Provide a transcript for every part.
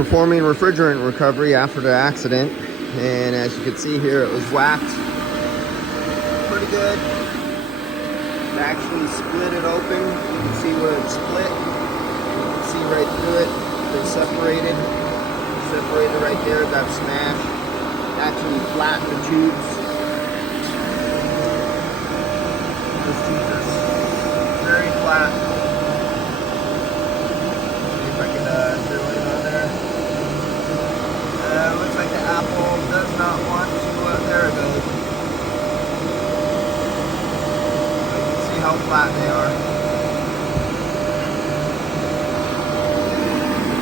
performing refrigerant recovery after the accident, and as you can see here, it was whacked pretty good. It actually split it open. You can see where it split. You can see right through it. They're separated right there. Got smashed. Actually flattened the tubes. Those tubes are very flat. See if I can zero in on there. Looks like the apple does not want to. There it goes. You can see how flat they are.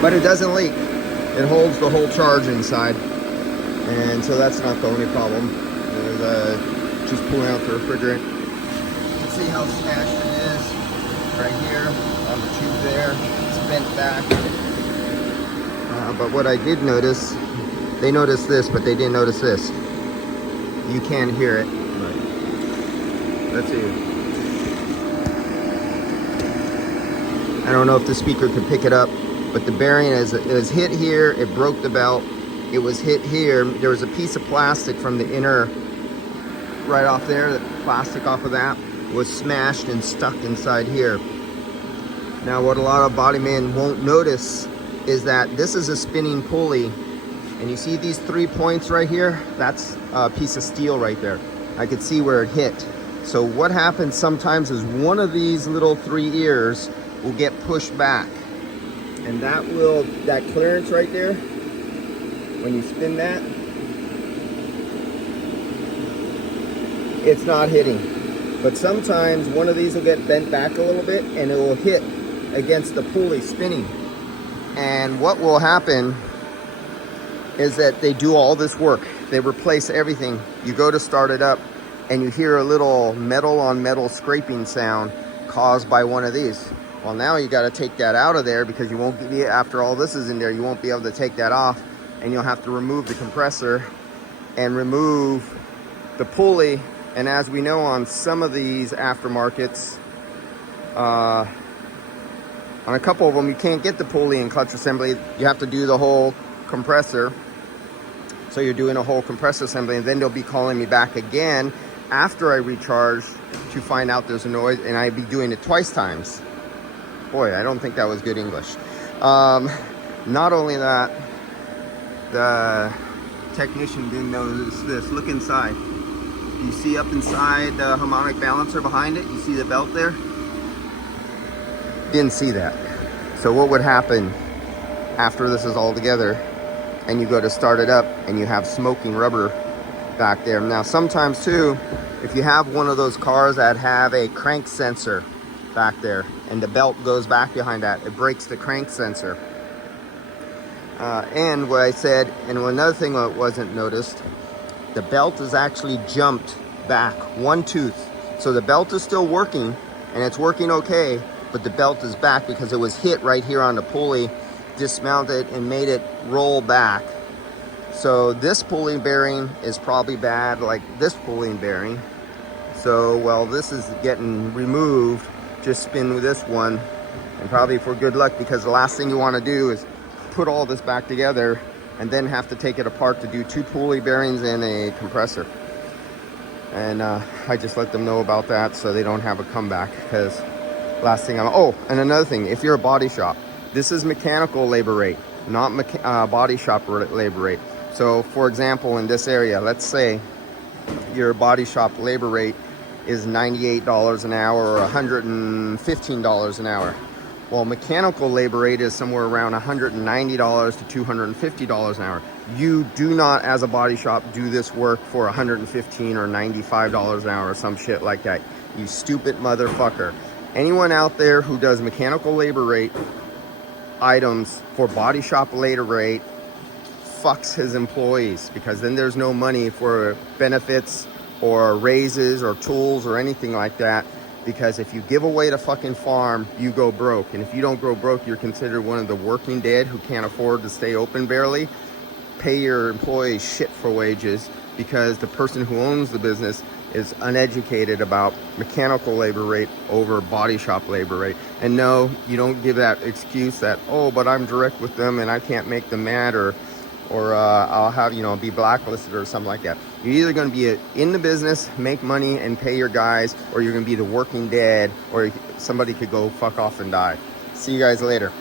But it doesn't leak. It holds the whole charge inside. And so that's not the only problem. There's just pulling out the refrigerant. You can see how smashed it is right here on the tube there. It's bent back. But what I did notice, they noticed this, but they didn't notice this. You can hear it. Let's see. I don't know if the speaker could pick it up, but the bearing, as it was hit here, it broke the belt. It was hit here. There was a piece of plastic from the inner, right off there, the plastic off of that was smashed and stuck inside here. Now what a lot of body men won't notice is that this is a spinning pulley, and you see these 3 points right here? That's a piece of steel right there. I could see where it hit. So what happens sometimes is one of these little 3 ears will get pushed back, and that clearance right there, when you spin that, it's not hitting. But sometimes one of these will get bent back a little bit and it will hit against the pulley spinning. And what will happen is that they do all this work. They replace everything. You go to start it up and you hear a little metal on metal scraping sound caused by one of these. Well, now you got to take that out of there because you won't be, after all this is in there, you won't be able to take that off. And you'll have to remove the compressor and remove the pulley. And as we know, on some of these aftermarkets, on a couple of them, you can't get the pulley and clutch assembly. You have to do the whole compressor. So you're doing a whole compressor assembly, and then they'll be calling me back again after I recharge to find out there's a noise, and I'd be doing it twice times. Boy, I don't think that was good English. Not only that, the technician didn't notice this. Look inside. You see up inside the harmonic balancer behind it? You see the belt there? Didn't see that. So what would happen after this is all together and you go to start it up and you have smoking rubber back there? Now sometimes too, if you have one of those cars that have a crank sensor back there and the belt goes back behind that, it breaks the crank sensor. And what I said, and another thing that wasn't noticed, the belt is actually jumped back one tooth. So the belt is still working and it's working okay, but the belt is back because it was hit right here on the pulley, dismounted and made it roll back. So this pulley bearing is probably bad, like this pulley bearing. So while this is getting removed, just spin with this one, and probably for good luck, because the last thing you want to do is put all this back together and then have to take it apart to do 2 pulley bearings and a compressor. And I just let them know about that so they don't have a comeback, because last thing oh, and another thing, if you're a body shop, this is mechanical labor rate, not body shop labor rate. So for example, in this area, let's say your body shop labor rate is $98 an hour or $115 an hour. Well, mechanical labor rate is somewhere around $190 to $250 an hour. You do not, as a body shop, do this work for $115 or $95 an hour or some shit like that. You stupid motherfucker. Anyone out there who does mechanical labor rate items for body shop labor rate fucks his employees, because then there's no money for benefits or raises or tools or anything like that. Because if you give away the fucking farm, you go broke. And if you don't go broke, you're considered one of the working dead who can't afford to stay open barely. Pay your employees shit for wages, because the person who owns the business is uneducated about mechanical labor rate over body shop labor rate. And no, you don't give that excuse that, oh, but I'm direct with them and I can't make them mad, or I'll have, you know, be blacklisted or something like that. You're either going to be in the business, make money and pay your guys, or you're going to be the working dead, or somebody could go fuck off and die. See you guys later.